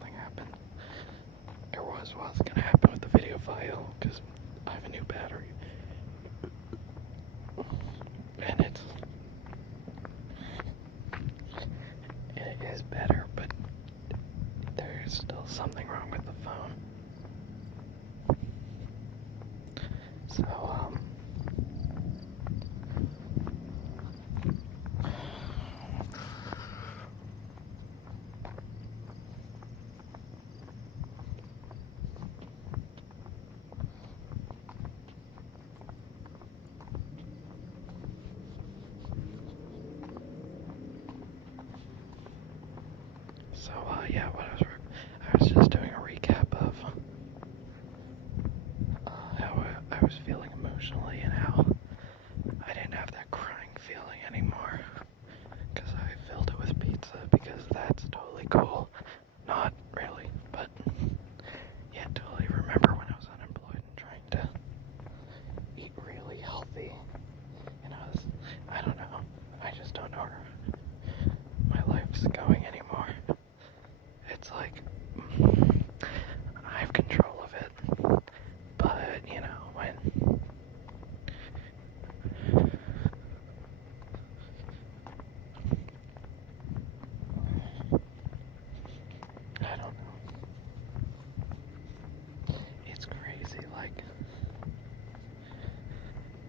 something happened. Or was gonna happen with the video file, because I have a new battery. And it is better, but there's still something wrong with the phone. So, yeah, I was just doing a recap of how I was feeling emotionally and how I didn't have that crying feeling anymore because I filled it with pizza because that's totally cool. Not really, but yeah, totally remember when I was unemployed and trying to eat really healthy and I don't know, I just don't know where my life's going anymore. It's like, I have control of it, but, you know, when I don't know, it's crazy, like,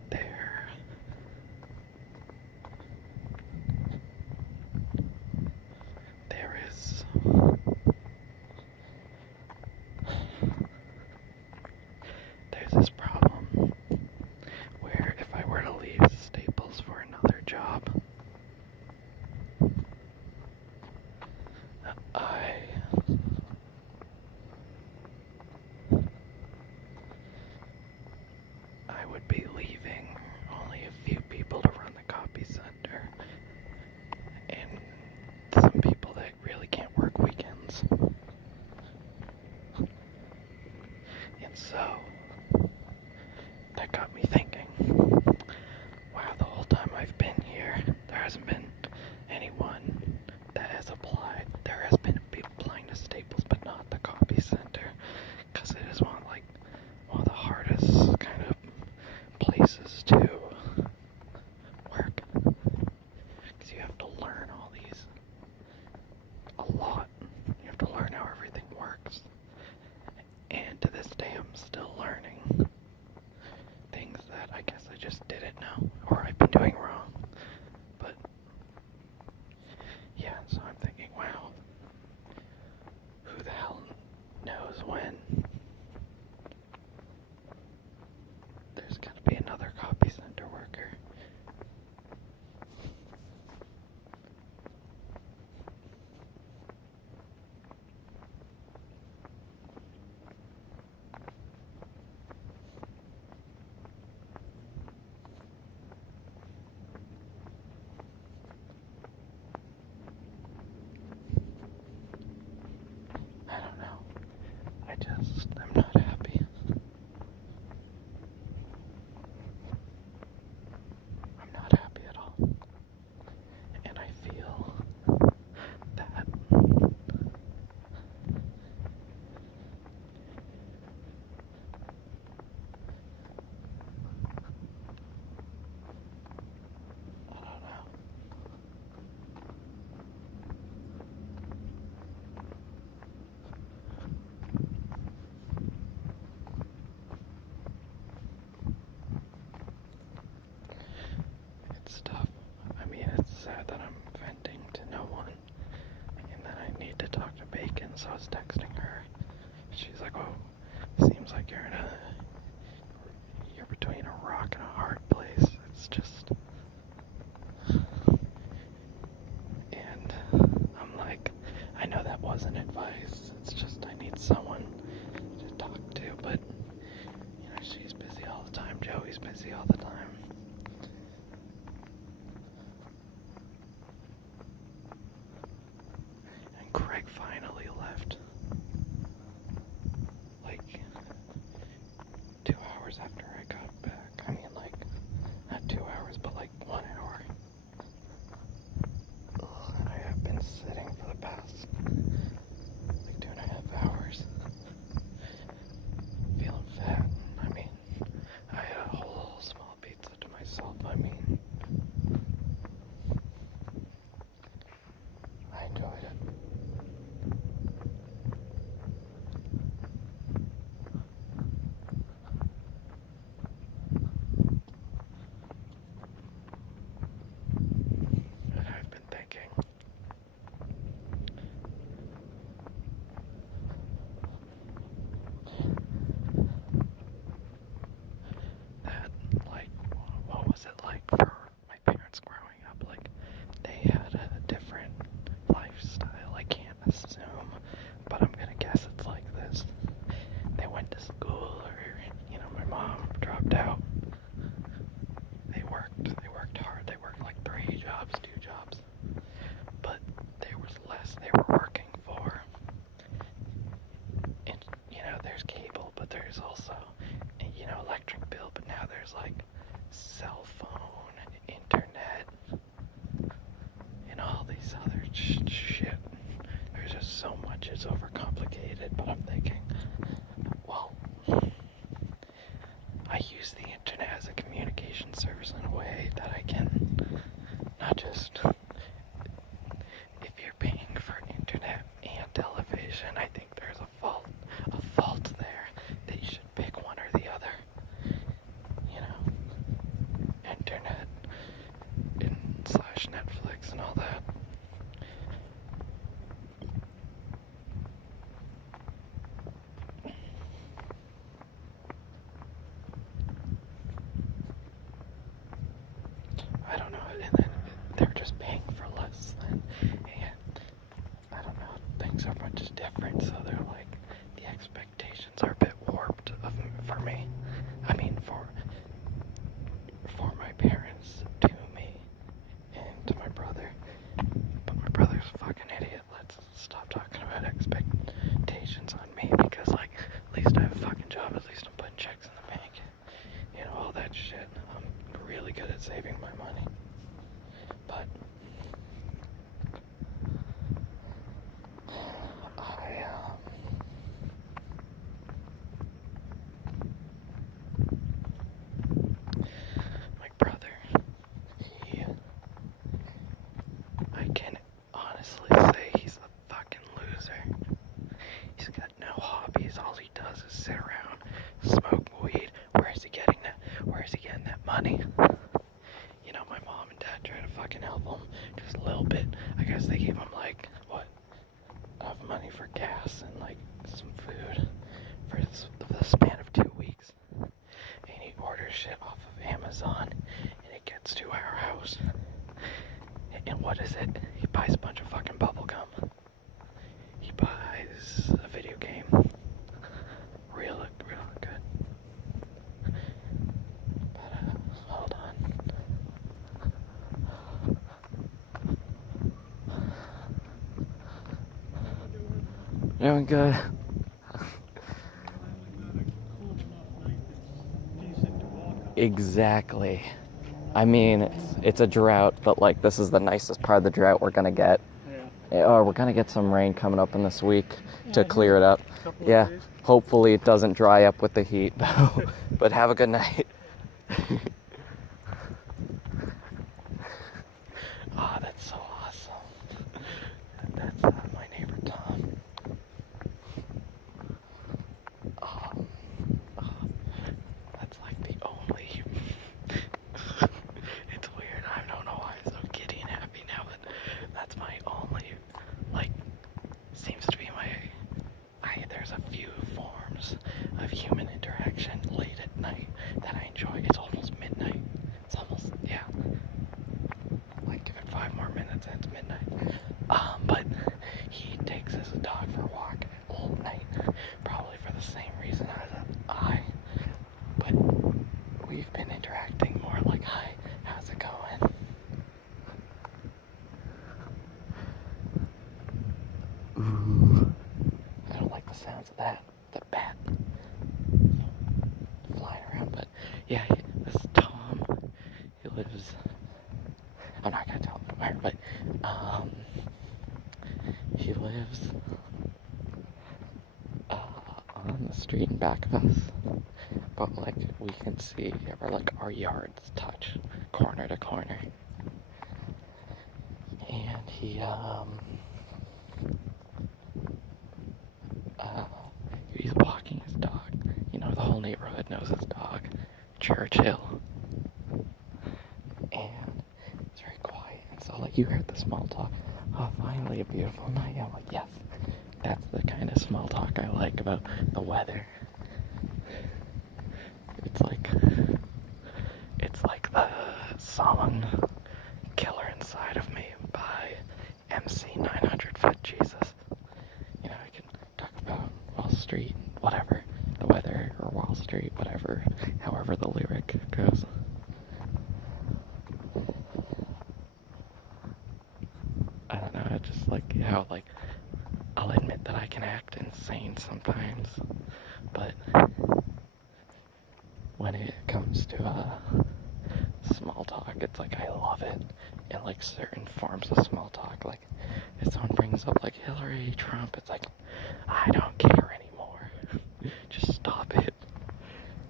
there is there's this problem where if I were to leave Staples for another job, I would be leaving only a few people to run the copy center, and some people that really can't work weekends. And so, that got me thinking, wow, the whole time I've been here, there hasn't been anyone that has applied. There has been people applying to Staples, but not the copy center, because it is one of the hardest kind of places to work, because you have to learn a lot. You have to learn how everything works, and to this day I'm still learning things that I guess I just didn't know, or I've been doing wrong. But yeah, so I'm thinking, wow, who the hell knows when there's gonna be another copy center worker. I don't know. I'm not happy. I'm not happy at all. And I feel that I don't know. It's tough. I mean, it's sad that I'm venting to no one, and that I need to talk to Bacon, so I was texting her. She's like, oh, seems like you're between a rock and a hard place. It's just, and I'm like, I know that wasn't advice, it's just I need someone to talk to, but, you know, she's busy all the time, Joey's busy all the time. And Craig finally left, like, 2 hours after I got back. I mean, like, not 2 hours, but like 1 hour. I have been sitting for the past like 2.5 there's also, electric bill, but now there's like cell phone, internet, and all these other shit. There's just so much, it's overcomplicated, but I'm thinking, well, I use the internet as a communication service in a way that I can not just, if you're paying for internet and television, I think there's a fault there that you should pick one or the other. Internet and slash Netflix and all that. I don't know, and then they're just paying for less then, and I don't know, things are much different, so they're like, the expectations are a bit warped for me. I mean, for my parents, to me, and to my brother. But my brother's a fucking idiot. Let's stop talking about expectations on me, because, like, at least I have a fucking job, at least I'm putting checks in the bank, all that shit. I'm really good at saving my money. But my brother, I can honestly say he's a fucking loser. He's got no hobbies. All he does is sit around, smoke weed. Where is he getting that money? My mom and dad try to fucking help him just a little bit. I guess they gave him enough money for gas and some food for the span of 2 weeks. And he orders shit off of Amazon, and it gets to our house. And what is it? He buys a bunch of fucking bubble gum. He buys a video game. Real good. But hold on. Doing good. Exactly. I mean, it's a drought, but this is the nicest part of the drought we're gonna get. Yeah. We're gonna get some rain coming up in this week to clear it up. Yeah. Hopefully it doesn't dry up with the heat though. But have a good night. Oh, that's so awesome. That's my neighbor Tom. That's the only. It's weird. I don't know why I'm so giddy and happy now, but that's my only, seems to be there's a few forms of human interaction late at night that I enjoy. It's almost midnight. It's almost, yeah. Give it 5 more minutes and it's midnight. But he takes his dog for a walk all night, probably for the same reason as I. But we've been interacting more hi, how's it going? Ooh. I don't like the sounds of that. The bat flying around, but yeah, this is Tom. He lives, I'm not gonna tell him where, but he lives on the street in back of us, but we can see our yards touch corner to corner, and he's walking his dog. The whole neighborhood knows his dog, Churchill, and it's very quiet, and so you heard the small talk. Oh, finally a beautiful night. I'm yes, that's the kind of small talk I like about the weather. It's like the song Killer Inside of Me by MC 900 Foot Jesus. I can talk about Wall Street, whatever, the weather, or Wall Street, whatever, however the lyric goes. I don't know, I just how I'll admit that I can act insane sometimes, but when it comes to small talk, it's like I love it in like certain forms of small talk. Like if someone brings up like Hillary, Trump, it's like I don't care anymore. Just stop it.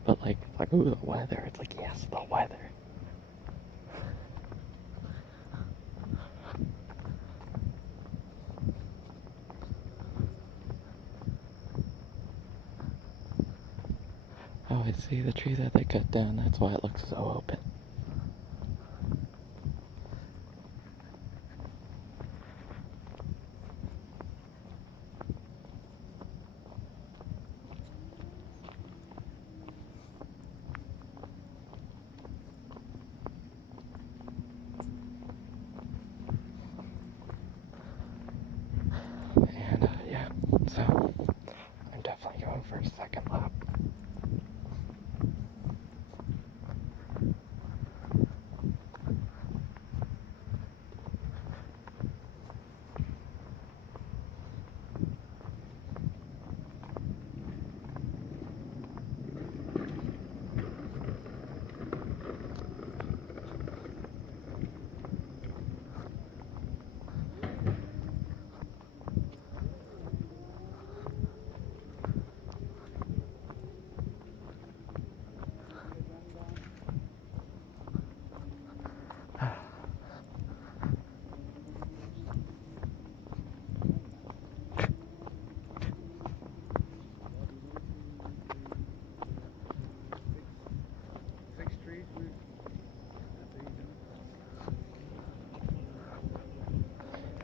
But like it's like ooh, the weather. It's like yes, the weather. Oh, I see the tree that they cut down. That's why it looks so open. And yeah, so I'm definitely going for a second lap.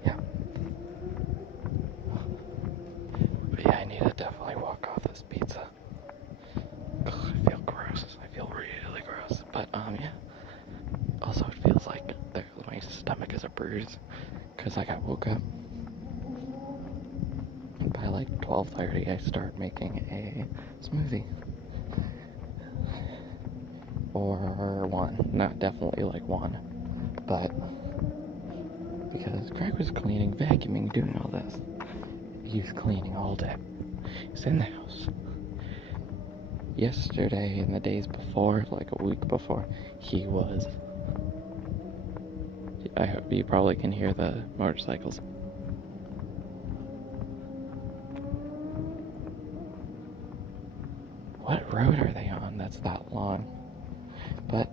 Yeah. But yeah, I need to definitely walk off this pizza. Ugh, I feel gross. I feel really gross. But yeah. Also, it feels like my stomach is a bruise because I woke up. And by like 12:30, I start making a smoothie. Or one. Not definitely like one. But because Craig was cleaning, vacuuming, doing all this. He's cleaning all day. He's in the house. Yesterday and the days before, like a week before, he was. I hope you probably can hear the motorcycles. What road are they on that's that long? But,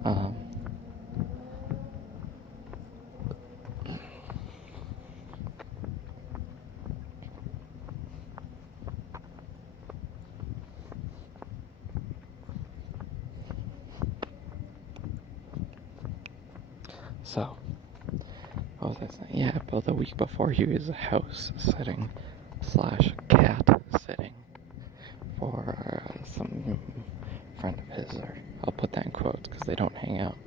so, what was I saying? Yeah, but the week before he was house sitting / cat sitting for some friend of his, or I'll put that in quotes because they don't hang out.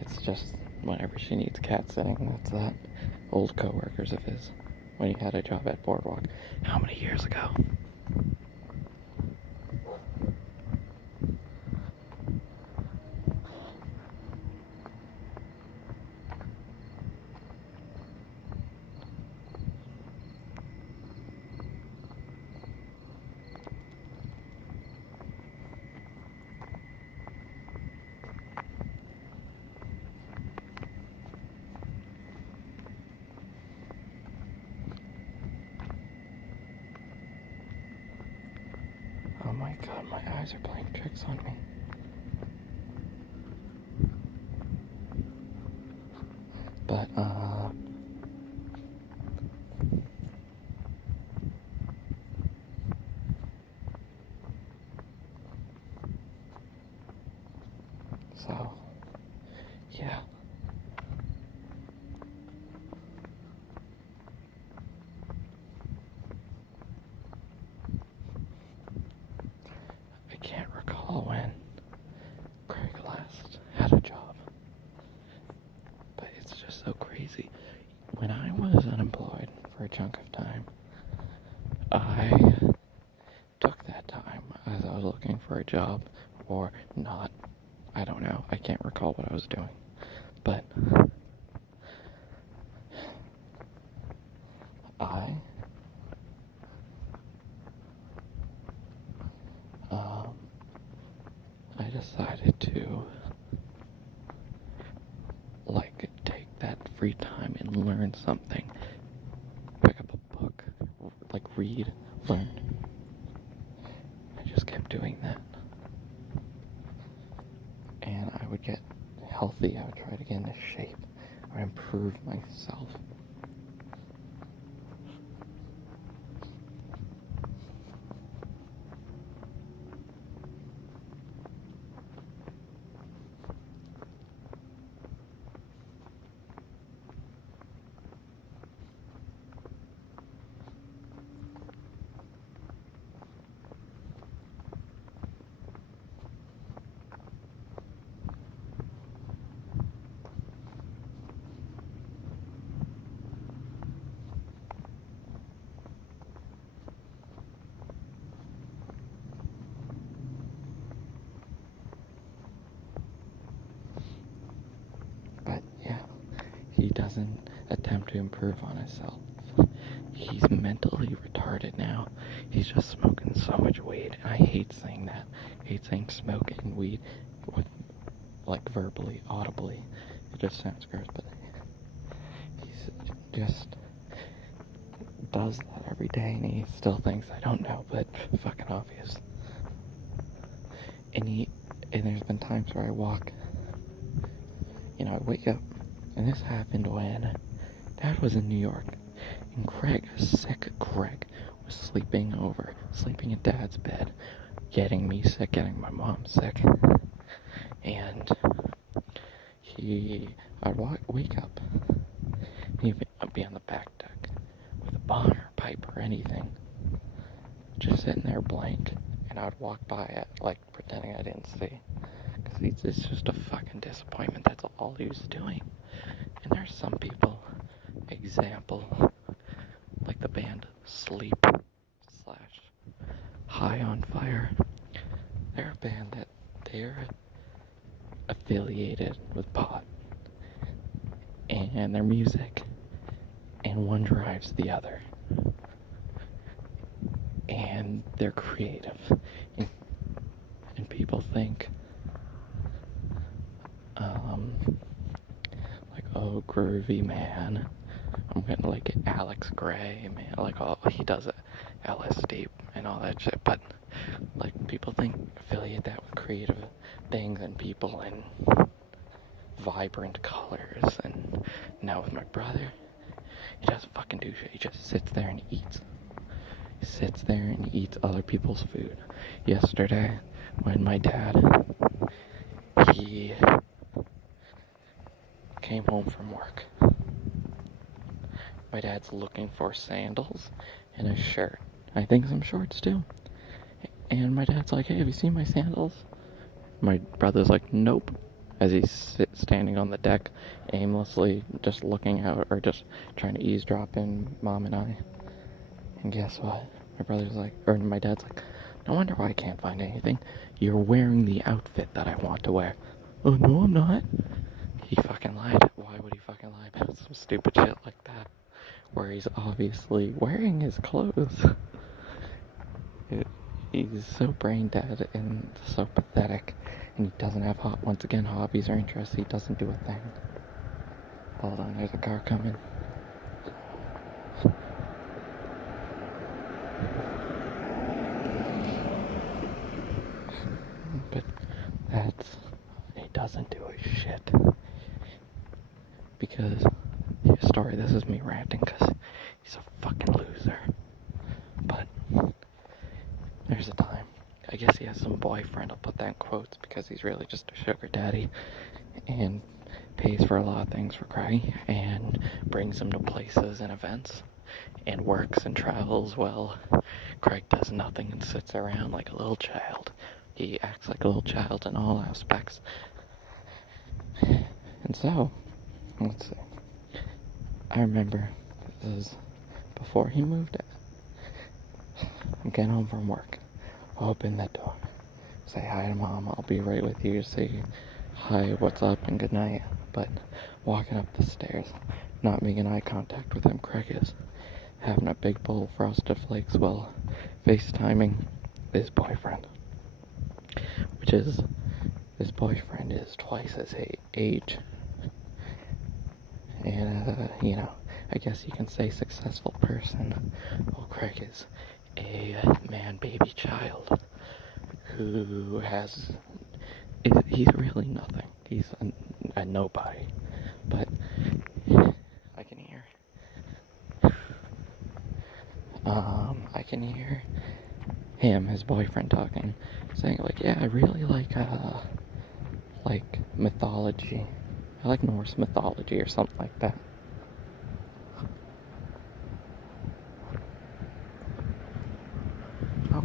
It's just whenever she needs cat sitting, that's that. Old co-workers of his when he had a job at Boardwalk. How many years ago? Oh my god, my eyes are playing tricks on me. But, so, yeah. I can't recall when Craig last had a job. But it's just so crazy. When I was unemployed for a chunk of time, I took that time as I was looking for a job or not. I don't know. I can't recall what I was doing. But I decided to, like, take that free time and learn something. Pick up a book, like, read, learn. I just kept doing that. And I would get healthy, I would try to get into shape, I would improve myself. But yeah, he doesn't attempt to improve on himself. He's mentally retarded now. He's just smoking so much weed, and I hate saying that. I hate saying smoking weed with, like, verbally, audibly. It just sounds gross, but he's just does that every day, and he still thinks I don't know, but fucking obvious. And there's been times where I walk, I wake up, and this happened when Dad was in New York, and sick Craig, was sleeping in Dad's bed, getting me sick, getting my mom sick, and I'd wake up, and he'd be on the back deck, with a bong or pipe or anything, just sitting there blank, and I'd walk by it, like, pretending I didn't see, because it's just a fucking disappointment. That's all he was doing. And there's some people, example, like the band Sleep / High on Fire. They're a band that they're affiliated with pot and their music, and one drives the other. And they're creative, and people think, like, oh, groovy, man. I'm gonna, like, Alex Gray, man, like, oh, he does it, LSD and all that shit, but, like, people affiliate that with creative things and people and vibrant colors. And now with my brother, he doesn't fucking do shit. He just sits there and eats. He sits there and eats other people's food. Yesterday, when my dad, he came home from work, my dad's looking for sandals and a shirt. I think some shorts too. And my dad's like, hey, have you seen my sandals? My brother's like, nope. As he's standing on the deck, aimlessly just looking out, or just trying to eavesdrop in Mom and I. And guess what? My dad's like, no wonder why I can't find anything. You're wearing the outfit that I want to wear. Oh, no, I'm not. He fucking lied. Why would he fucking lie about some stupid shit like that? Where he's obviously wearing his clothes. He's so brain dead and so pathetic, and he doesn't have, once again, hobbies or interests. He doesn't do a thing. Hold on, there's a car coming. But he doesn't do a shit. Because, this is me ranting, because he's a fucking loser. But there's a time, I guess he has some boyfriend, I'll put that in quotes, because he's really just a sugar daddy, and pays for a lot of things for Craig, and brings him to places and events, and works and travels while Craig does nothing and sits around like a little child. He acts like a little child in all aspects. And so, let's see. I remember this is before he moved in. I'm getting home from work. Open the door. Say hi to Mom. I'll be right with you. Say hi, what's up, and good night. But walking up the stairs, not making eye contact with him, Craig is having a big bowl of Frosted Flakes while FaceTiming his boyfriend. Which is this boyfriend is twice his age. And, I guess you can say successful person. Well, Craig is a man-baby child who he's really nothing. He's a nobody. But I can hear. I can hear him, his boyfriend, talking, saying like, yeah, I really like mythology. I like Norse mythology or something like that. Oh.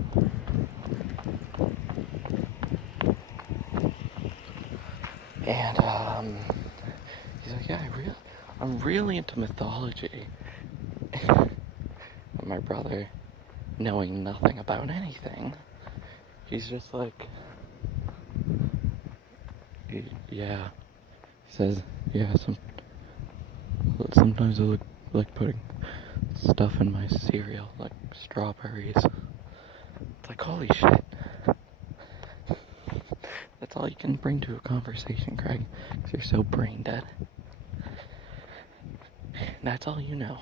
And he's like, yeah, I'm really into mythology. And my brother, knowing nothing about anything, he's just like, yeah. He says, yeah, sometimes I like putting stuff in my cereal, like strawberries. It's like, holy shit. That's all you can bring to a conversation, Craig, because you're so brain dead. That's all you know,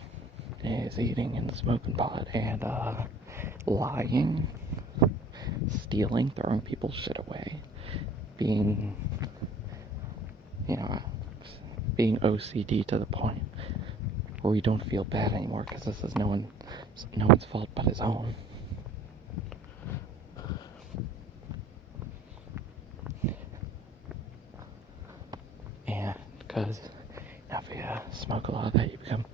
is eating and smoking pot and lying, stealing, throwing people's shit away, being OCD to the point where you don't feel bad anymore because this is no one's fault but his own. And because if you smoke a lot of that, you become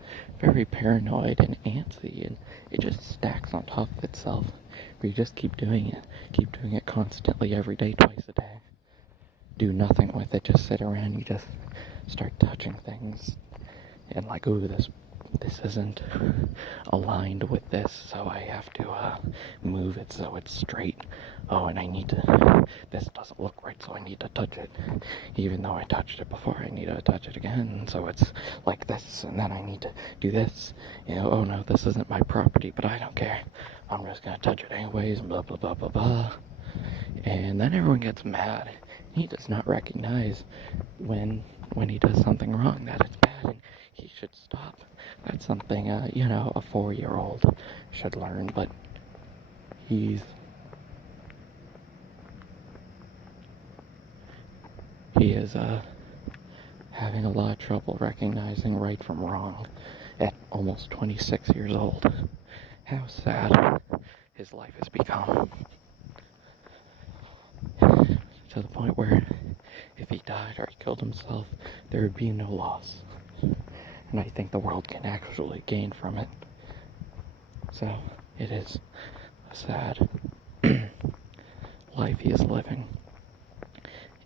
very paranoid and antsy, and it just stacks on top of itself. Where you just keep doing it constantly, every day, twice a day. Do nothing with it, just sit around, you just start touching things, and like, ooh, this isn't aligned with this, so I have to move it so it's straight. Oh, and this doesn't look right, so I need to touch it. Even though I touched it before, I need to touch it again, so it's like this, and then I need to do this. Oh no, this isn't my property, but I don't care. I'm just gonna touch it anyways, blah, blah, blah, blah, blah. And then everyone gets mad. He does not recognize when he does something wrong, that it's bad, and he should stop. That's something, a 4-year-old should learn, but he is, having a lot of trouble recognizing right from wrong at almost 26 years old. How sad his life has become. To the point where if he died or he killed himself, there would be no loss. And I think the world can actually gain from it. So, it is a sad life he is living.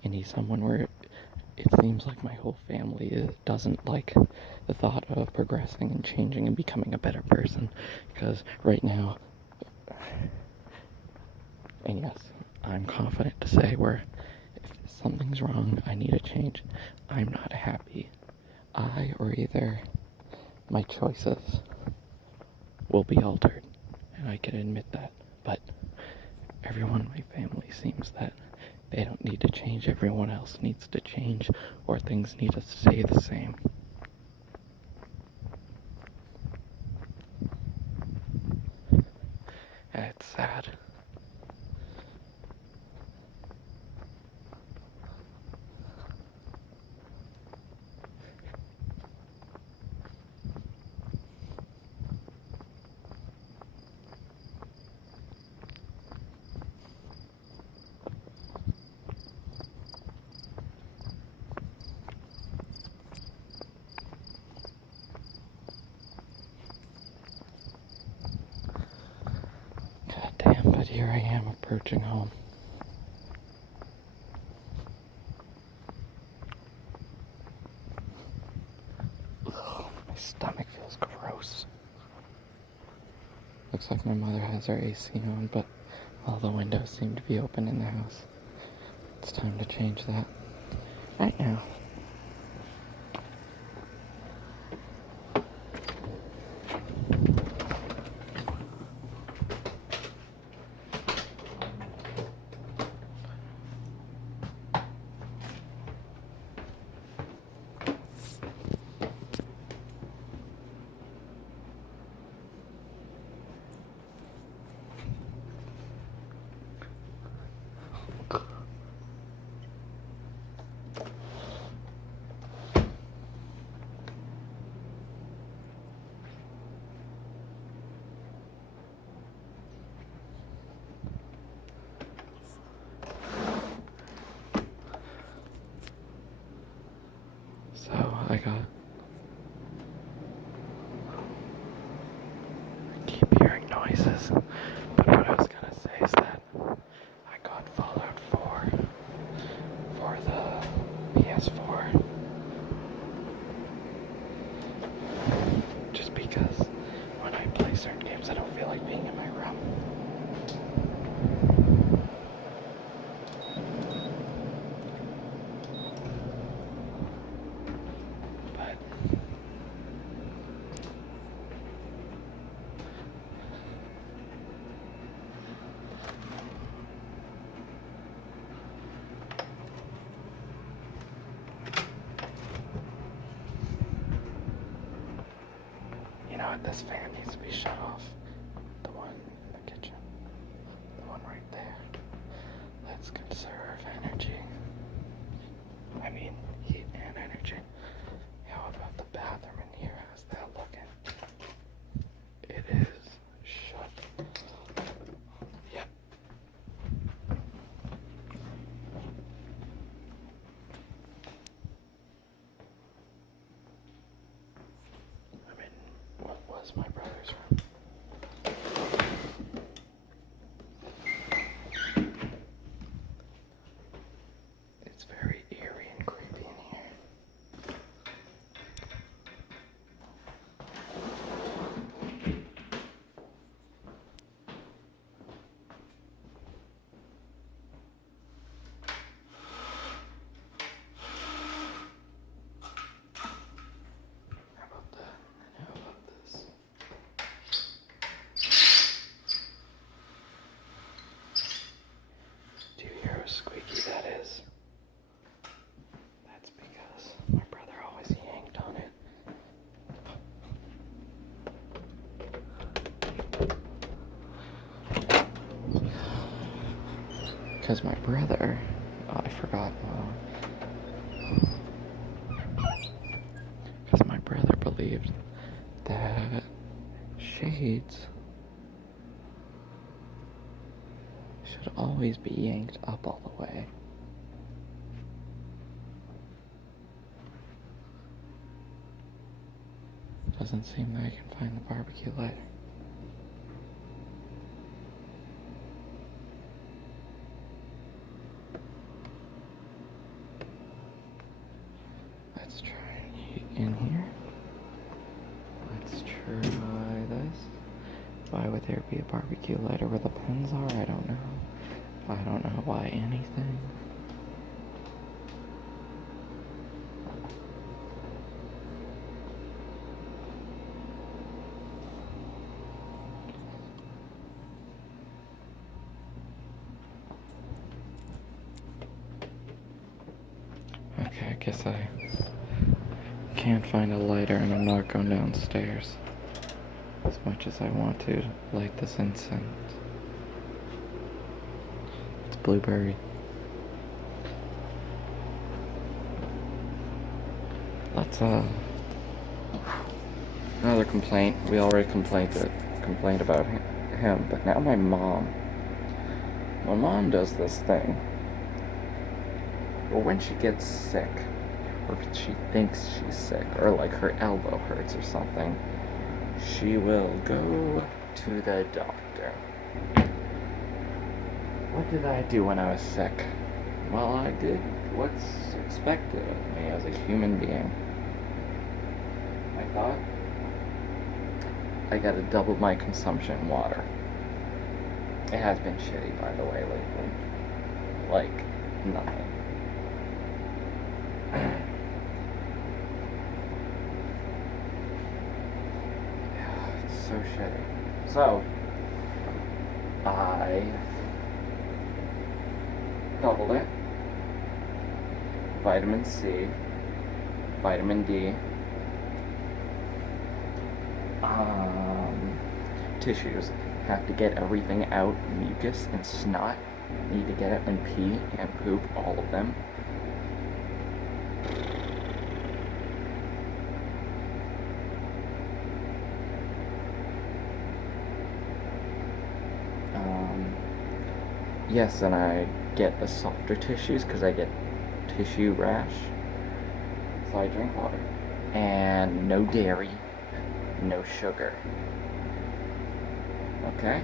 And he's someone where it seems like my whole family doesn't like the thought of progressing and changing and becoming a better person. Because right now, and yes, I'm confident to say where if something's wrong, I need a change, I'm not happy. Or either my choices will be altered, and I can admit that, but everyone in my family seems that they don't need to change, everyone else needs to change, or things need to stay the same. And it's sad. God damn, but here I am approaching home. Ugh, my stomach feels gross. Looks like my mother has her AC on, but all the windows seem to be open in the house. It's time to change that right now. I keep hearing noises, but what I was gonna say is that I got Fallout 4 for the PS4. Just because when I play certain games, I don't feel like being in my room. But you know what? This fan needs to be shut off. The one in the kitchen. The one right there. Let's conserve energy. I mean, heat and energy. How about the bathroom in here? How's that looking? It is shut. Yep. I'm in what was my brother's room. It's very eerie and creepy in here. How about that? And how about this? Do you hear how squeaky that is? That's because my brother always yanked on it. Because my brother, I forgot. Because my brother believed that shades should always be yanked up all the way. Doesn't seem that I can find the barbecue lighter. Let's try heat in here. Let's try this. Why would there be a barbecue lighter where the pins are? I don't know. I don't know why anything. Okay, I guess I can't find a lighter and I'm not going downstairs as much as I want to light this incense. It's blueberry. Let's another complaint. We already complained about him, but now my mom. My mom does this thing. Or when she gets sick, or she thinks she's sick, or like her elbow hurts or something, she will go to the doctor. What did I do when I was sick? Well, I did what's expected of me as a human being. I thought I gotta double my consumption in water. It has been shitty, by the way, lately. Like, nothing. It's so shitty. So, I doubled it. Vitamin C, vitamin D, tissues. Have to get everything out, mucus and snot. Need to get it and pee and poop, all of them. Yes, and I get the softer tissues because I get tissue rash. So I drink water. and no dairy, no sugar. Okay?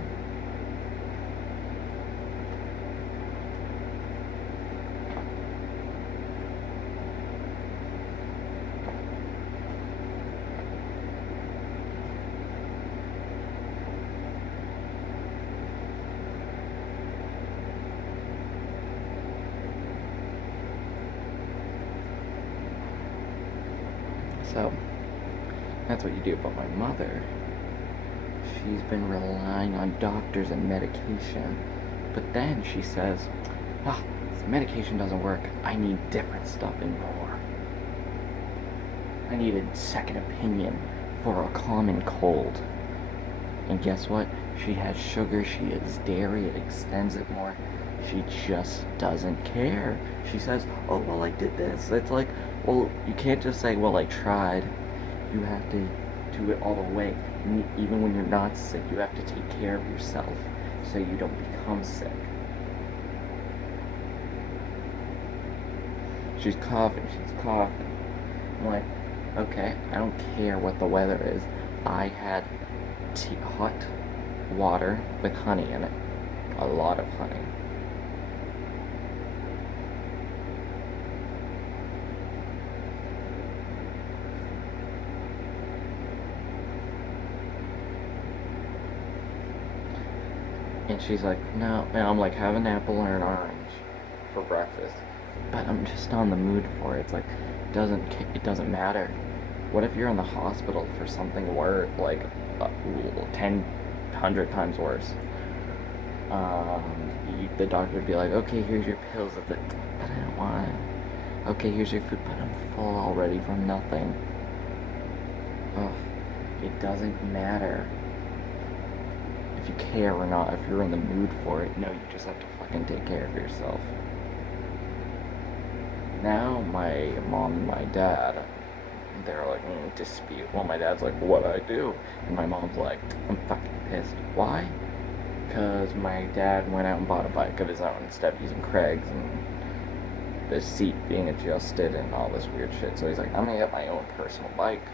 So, that's what you do. But my mother, she's been relying on doctors and medication. But then she says, this medication doesn't work. I need different stuff and more. I need a second opinion for a common cold. And guess what? She has sugar, she has dairy, it extends it more. She just doesn't care. She says, oh, well, I did this. It's like, well, you can't just say, well, I tried. You have to do it all the way. And even when you're not sick, you have to take care of yourself so you don't become sick. She's coughing. I'm like, okay, I don't care what the weather is. I had hot water with honey in it. A lot of honey. And she's like, no. And I'm like, have an apple or an orange for breakfast. But I'm just not in the mood for it. It's like, it doesn't matter. What if you're in the hospital for something worse, like 100 times worse? The doctor would be like, okay, here's your pills. But I don't want it. Okay, here's your food, but I'm full already from nothing. Ugh, it doesn't matter if you care or not, if you're in the mood for it. No, you just have to fucking take care of yourself. Now my mom and my dad, they're like in dispute. Well, my dad's like, what'd I do? And my mom's like, I'm fucking pissed. Why? Because my dad went out and bought a bike of his own instead of using Craig's and the seat being adjusted and all this weird shit. So he's like, I'm gonna get my own personal bike.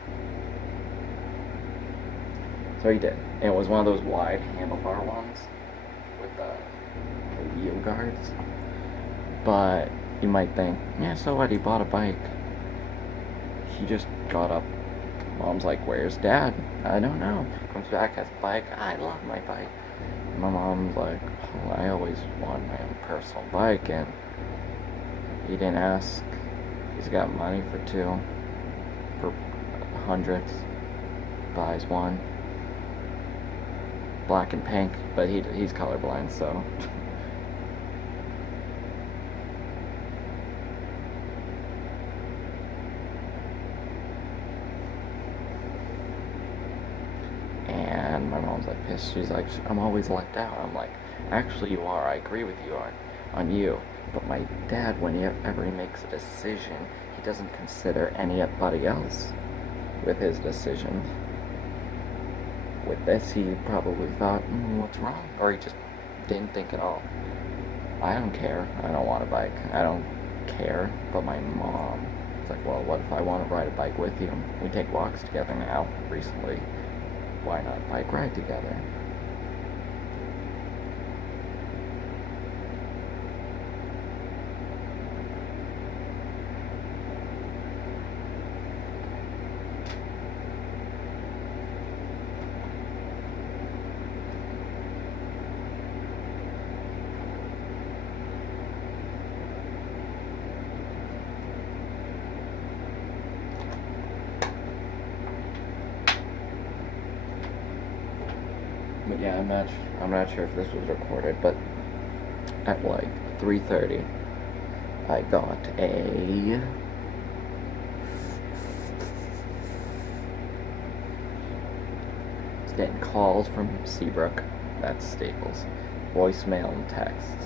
So he did. And it was one of those wide handlebar ones with the wheel guards. But you might think, yeah, so what? He bought a bike. He just got up. Mom's like, where's Dad? I don't know. Comes back, has a bike. I love my bike. And my mom's like, well, I always wanted my own personal bike, and he didn't ask. He's got money for two, for hundreds. Buys one. Black and pink, but he's colorblind, so. And my mom's like pissed. She's like, I'm always left out. I'm like, actually you are. I agree with you on you. But my dad, whenever he makes a decision, he doesn't consider anybody else with his decision. With this, he probably thought, what's wrong? Or he just didn't think at all. I don't care. I don't want a bike. I don't care. But my mom, it's like, well, what if I want to ride a bike with you? We take walks together now, recently. Why not bike ride together? But yeah, I'm not sure if this was recorded, but at like 3:30, I got getting calls from Seabrook, that's Staples, voicemail and texts.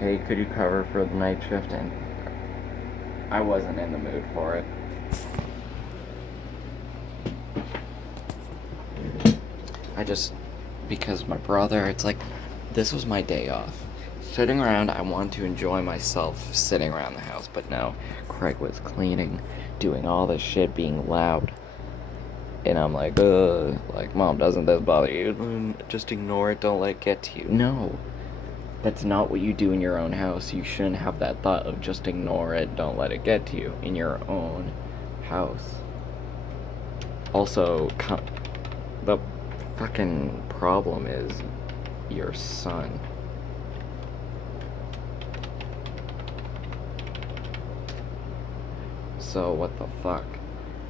Hey, could you cover for the night shift? And I wasn't in the mood for it. Because my brother, it's like, this was my day off. Sitting around, I wanted to enjoy myself sitting around the house, but no. Craig was cleaning, doing all this shit, being loud. And I'm like, Mom, doesn't this bother you? Just ignore it, don't let it get to you. No. That's not what you do in your own house. You shouldn't have that thought of just ignore it, don't let it get to you in your own house. Also, the fucking problem is your son. So what the fuck?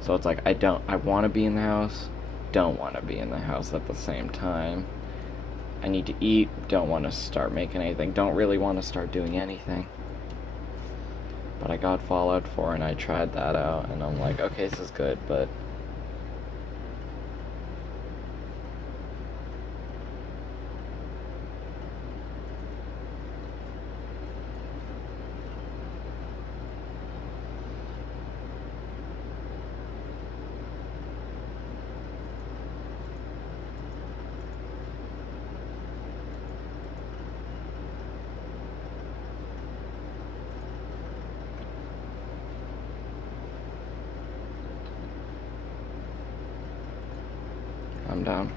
So it's like I want to be in the house, don't want to be in the house at the same time. I need to eat, don't want to start making anything, don't really want to start doing anything. But I got Fallout 4 and I tried that out and I'm like, okay, this is good, but I'm down.